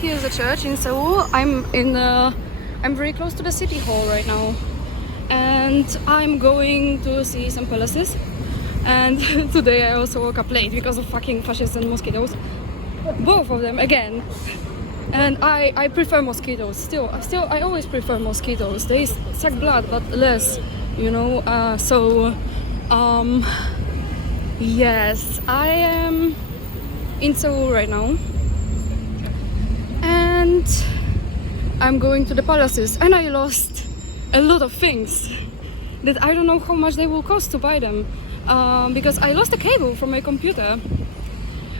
Here's a church in Seoul. I'm very close to the city hall right now, and I'm going to see some palaces. And today I also woke up late because of fucking fascists and mosquitoes, both of them again. And I prefer mosquitoes still. I always prefer mosquitoes. They suck blood, but less, you know. Yes, I am in Seoul right now, and I'm going to the palaces, and I lost a lot of things that I don't know how much they will cost to buy them, because I lost a cable from my computer.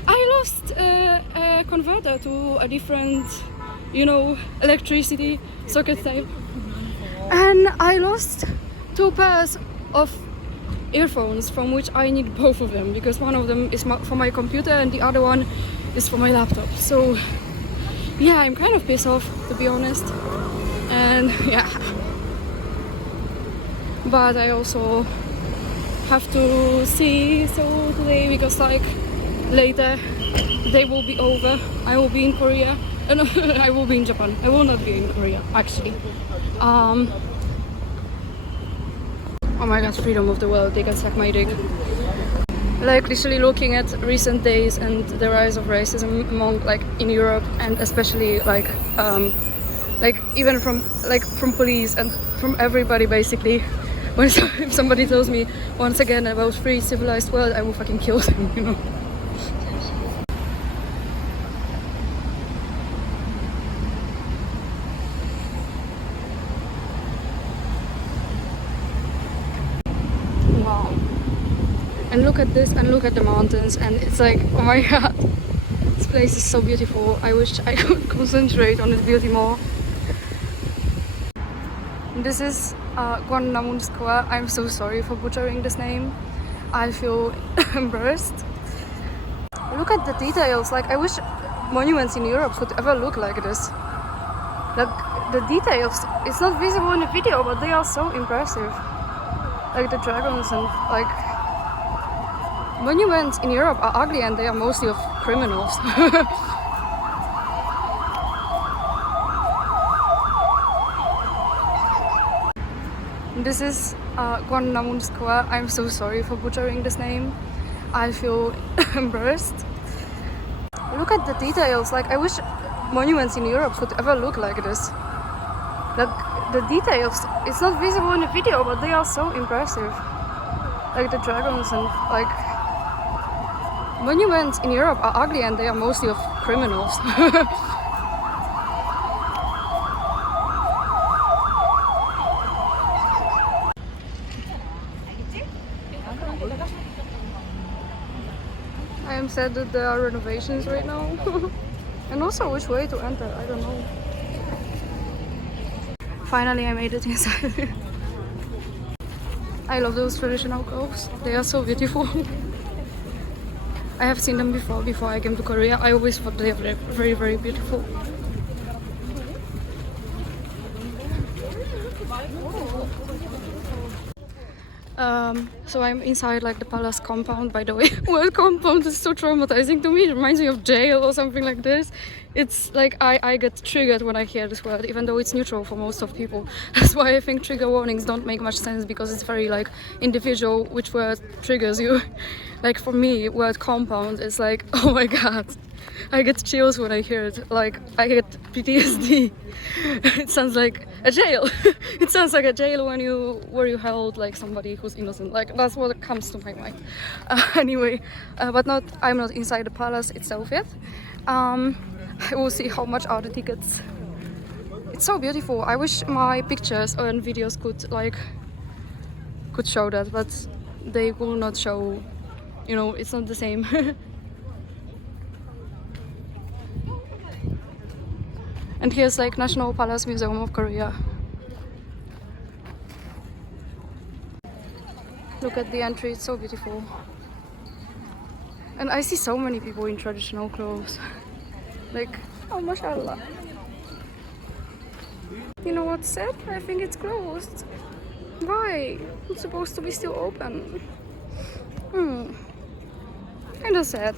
I lost a converter to a different, you know, electricity socket type, and I lost 2 pairs of earphones, from which I need both of them, because one of them is for my computer and the other one is for my laptop. So yeah, I'm kind of pissed off, to be honest. And yeah, but I also have to see Seoul today, because like later they will be over. I will be in Korea. No, I will be in Japan. I will not be in Korea, actually. Oh my god, freedom of the world, they can suck my dick. Like literally looking at recent days and the rise of racism among, like, in Europe, and especially like even from police and from everybody basically. When if somebody tells me once again about free civilized world, I will fucking kill them, you know. Wow. And look at this, and look at the mountains, and it's like, oh my god, this place is so beautiful. I wish I could concentrate on its beauty more. This is Gwannamun Square. I'm so sorry for butchering this name. I feel embarrassed. Look at the details. Like, I wish monuments in Europe could ever look like this. Like, the details, it's not visible in the video, but they are so impressive. Like the dragons, and like monuments in Europe are ugly, and they are mostly of criminals. This is Gwannamun Square. I'm so sorry for butchering this name. I feel embarrassed. Look at the details. Like, I wish monuments in Europe could ever look like this. Like, the details, it's not visible in the video, but they are so impressive. Like the dragons, and like monuments in Europe are ugly, and they are mostly of criminals. I am sad that there are renovations right now. And also which way to enter, I don't know. Finally I made it inside. I love those traditional clothes. They are so beautiful. I have seen them before I came to Korea. I always thought they are very, very beautiful. So I'm inside like the palace compound, by the way. Well, compound is so traumatizing to me. It reminds me of jail or something like this. It's like I get triggered when I hear this word, even though it's neutral for most of people. That's why I think trigger warnings don't make much sense, because it's very like individual which word triggers you. Like for me, word compound is like, oh my god, I get chills when I hear it. Like I get PTSD. It sounds like a jail. It sounds like a jail where you held like somebody who's innocent. Like that's what comes to my mind. Anyway, but I'm not inside the palace itself yet. I will see how much are the tickets. It's so beautiful. I wish my pictures and videos could show that, but they will not show. You know, it's not the same. And here's like National Palace Museum of Korea. Look at the entry, it's so beautiful. And I see so many people in traditional clothes. Like, oh mashallah. You know what's sad? I think it's closed. Why? It's supposed to be still open. Kinda sad.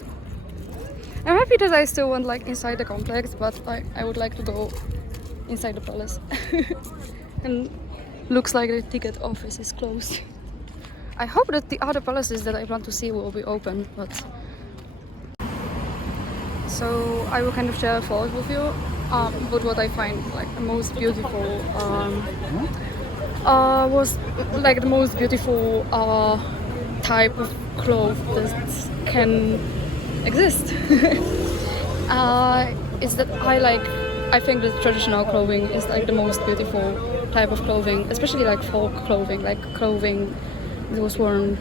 I'm happy that I still went like inside the complex, but I would like to go inside the palace. And looks like the ticket office is closed. I hope that the other palaces that I plan to see will be open, but... So I will kind of share a thought with you, but what I find like the most beautiful was like the most beautiful type of clothes that can exist. Is that I think that traditional clothing is like the most beautiful type of clothing, especially like folk clothing, like clothing that was worn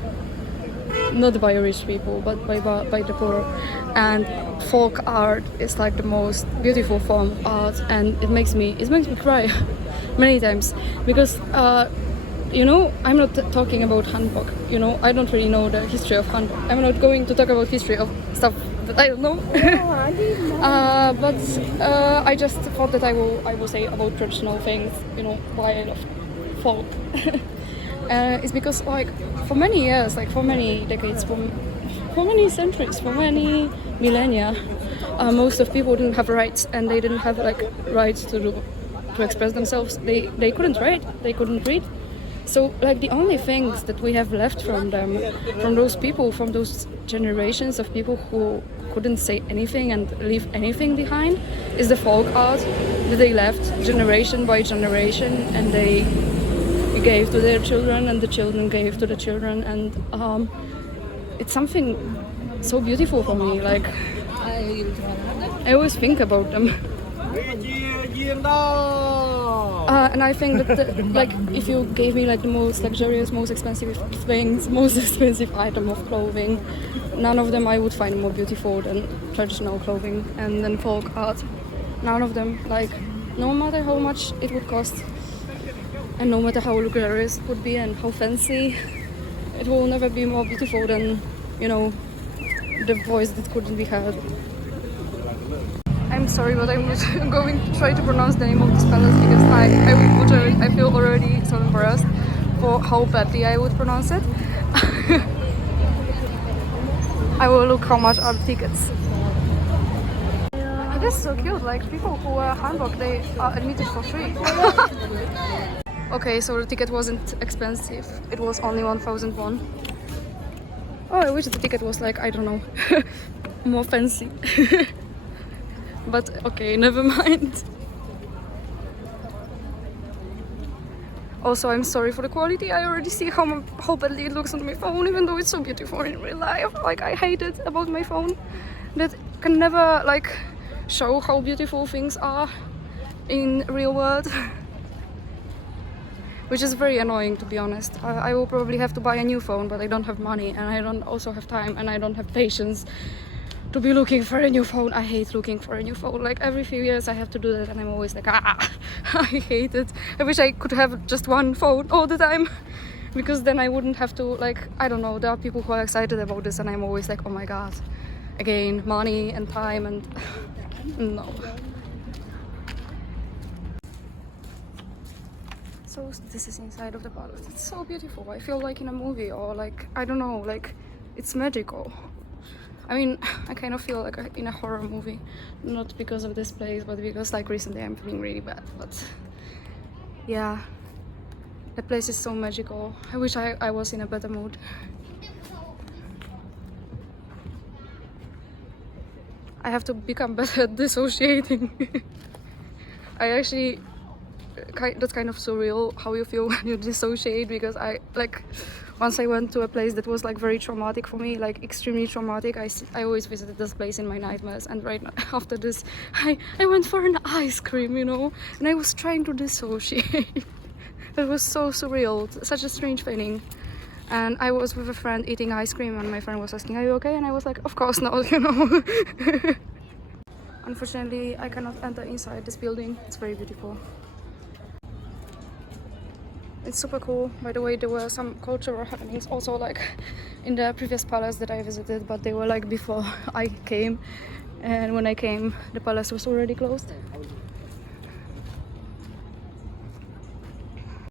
not by rich people but by the poor. And folk art is like the most beautiful form of art, and it makes me cry many times, because you know, I'm not talking about hanbok. You know, I don't really know the history of hanbok. I'm not going to talk about history of stuff that I don't know. But I just thought that I will say about traditional things. You know, why I love folk. It's because like for many years, like for many decades, for many centuries, for many millennia, most of people didn't have rights, and they didn't have like rights to express themselves. They couldn't write, they couldn't read. So like the only things that we have left from them, from those people, from those generations of people who couldn't say anything and leave anything behind, is the folk art that they left generation by generation, and they gave to their children, and the children gave to the children, and it's something so beautiful for me. Like I always think about them. And I think that like if you gave me like the most luxurious, most expensive things, most expensive item of clothing, none of them I would find more beautiful than traditional clothing and then folk art. None of them. Like no matter how much it would cost, and no matter how luxurious it would be and how fancy, it will never be more beautiful than, you know, the voice that couldn't be heard. I'm sorry, but I'm not going to try to pronounce the name of this palace because I will butcher it. I feel already so embarrassed for how badly I would pronounce it. I will look how much are the tickets. It is so cute, like people who wear hanbok, they are admitted for free. Okay, so the ticket wasn't expensive. It was only 1,000 won. Oh, I wish the ticket was like, I don't know, more fancy. But okay, never mind. Also, I'm sorry for the quality. I already see how badly it looks on my phone, even though it's so beautiful in real life. Like, I hate it about my phone. That can never like show how beautiful things are in real world. Which is very annoying, to be honest. I will probably have to buy a new phone, but I don't have money, and I don't also have time, and I don't have patience to be looking for a new phone. I hate looking for a new phone. Like every few years I have to do that, and I'm always like, I hate it. I wish I could have just one phone all the time, because then I wouldn't have to, like, I don't know, there are people who are excited about this, and I'm always like, oh my god, again, money and time, and no. So this is inside of the palace. It's so beautiful. I feel like in a movie, or like, I don't know, like it's magical. I mean, I kind of feel like in a horror movie, not because of this place, but because like recently I'm feeling really bad. But yeah, the place is so magical. I wish I was in a better mood. I have to become better at dissociating. I actually, that's kind of surreal how you feel when you dissociate, because once I went to a place that was like very traumatic for me, like extremely traumatic. I always visited this place in my nightmares, and right now, after this I went for an ice cream, you know, and I was trying to dissociate. It was so surreal, such a strange feeling. And I was with a friend eating ice cream, and my friend was asking, are you okay? And I was like, of course not, you know. Unfortunately, I cannot enter inside this building. It's very beautiful. It's super cool. By the way, there were some cultural happenings also like in the previous palace that I visited, but they were like before I came, and when I came the palace was already closed.